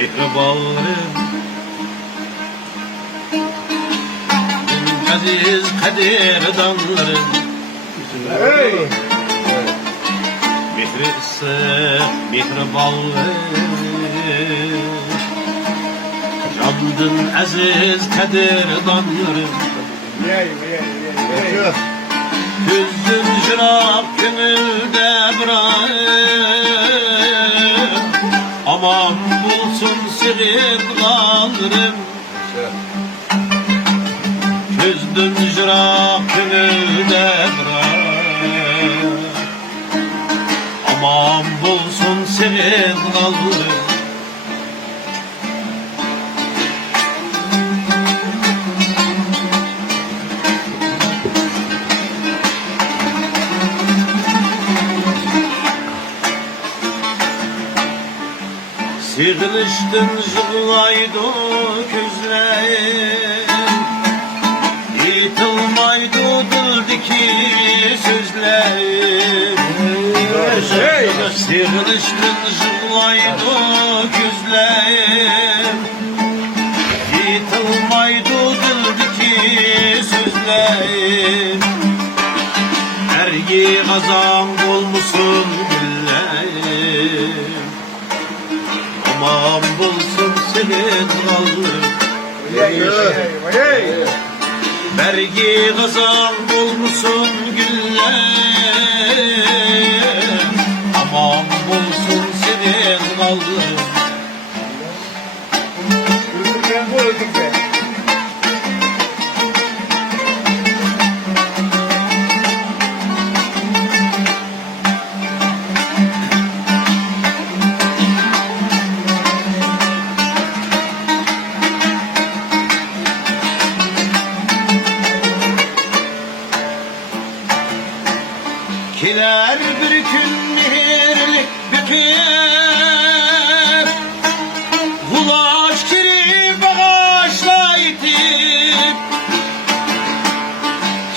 mehribanlarım aziz kadirdanlarım mehri ısık mehribanlarım candın aziz kadirdanlarım Küzdün jırap gönülde bırak Aman bulsun sevdalarım Küzdün jırap gönülde bırak Aman bulsun sevdalarım Sığınıştın zıvlaydı gözlerim Yıtılmaydı dildeki sözlerim Sığınıştın zıvlaydı gözlerim Yıtılmaydı dildeki sözlerim Ergi kazan olmuşsun güllerim Aman bulsun senin kalbim Bergi kazan bulmuşsun güller Aman bulsun senin kalbim Kiler bir gün mehirlik büküp Kulaç kirip bağışlayıp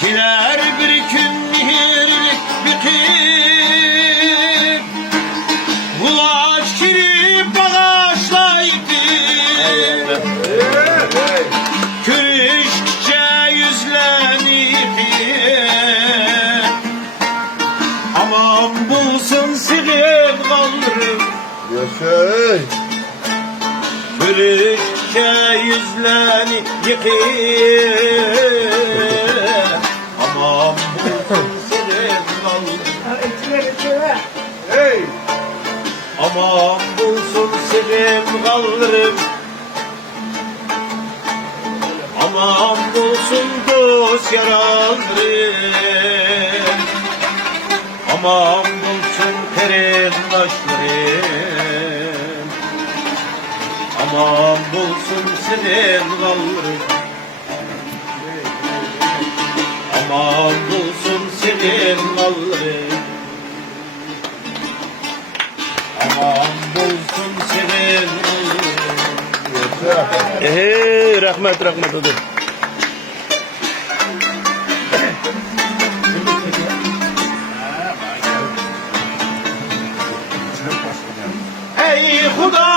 Kiler bir gün mehirlik büküp Kulaç kirip bağışlayıp Kürüşçe yüzlenip Aman bulsun senin kalırım Yaşay Kürükçe yüzleni yıkayım Aman bulsun senin kalırım Hey Aman bulsun senin kalırım Aman bulsun dost yaralarım Aman bulsun kardeşlerim Aman bulsun senin kalırım Aman bulsun senin kalırım Aman bulsun senin kalırım Rahmet odur. Ey Huda